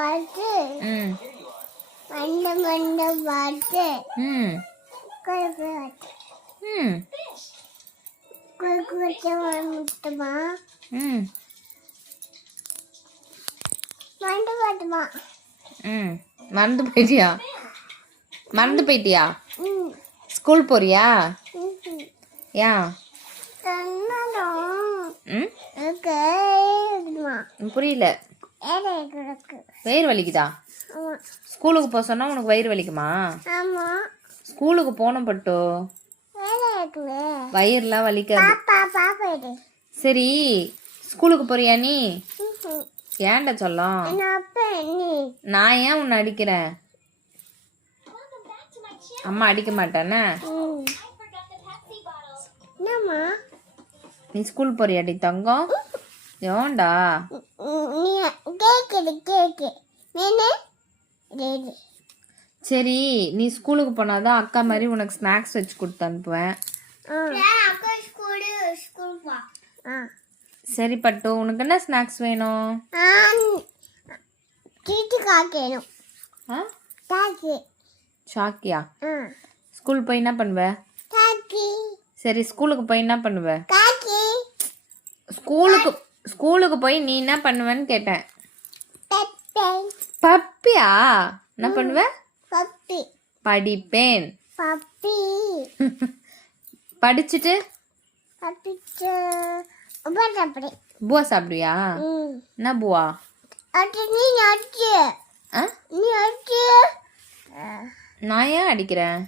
பார்த்து மண்ட மண்ட பார்த்து முட்டுமா மண்ட பாட்டுமா மறந்து போயிட்டியா ஸ்கூல் போறியா ஏன் புரியல வயிறு வலிக்குதா ஸ்கூலுக்கு போக சொன்னா உனக்கு வயிறு வலிக்குமா ஸ்கூலுக்கு போகணும் பட்டு வயிறுலாம் வலிக்காது சரி ஸ்கூலுக்கு போறியா நீ ஏன்டா சொல்லம் நான் ஏன் உன்னை அடிக்கிறேன் அம்மா அடிக்க மாட்டானே நீ ஸ்கூல் போறியாடி தங்கம் ஏன்டா சரி நீ ஸ்கூலுக்கு போனாதான் அக்கா மாதிரி உனக்கு ஸ்நாக்ஸ் வச்சு கொடுத்து அனுப்புவேன் சரி பட்டு உனக்கு என்ன ஸ்நாக்ஸ் வேணும் சாக்கியா ஸ்கூல் போய் என்ன பண்ணுவ சரி ஸ்கூலுக்கு போய் என்ன பண்ணுவ ஸ்கூலுக்கு போய் நீ என்ன பண்ணுவேன்னு கேட்டேன் பப்பியா என்ன பண்ணுவ படிப்பேன் படிச்சுட்டு பூவா சாப்பிடுவியா என்ன பூவா நான் ஏன் அடிக்கிறேன்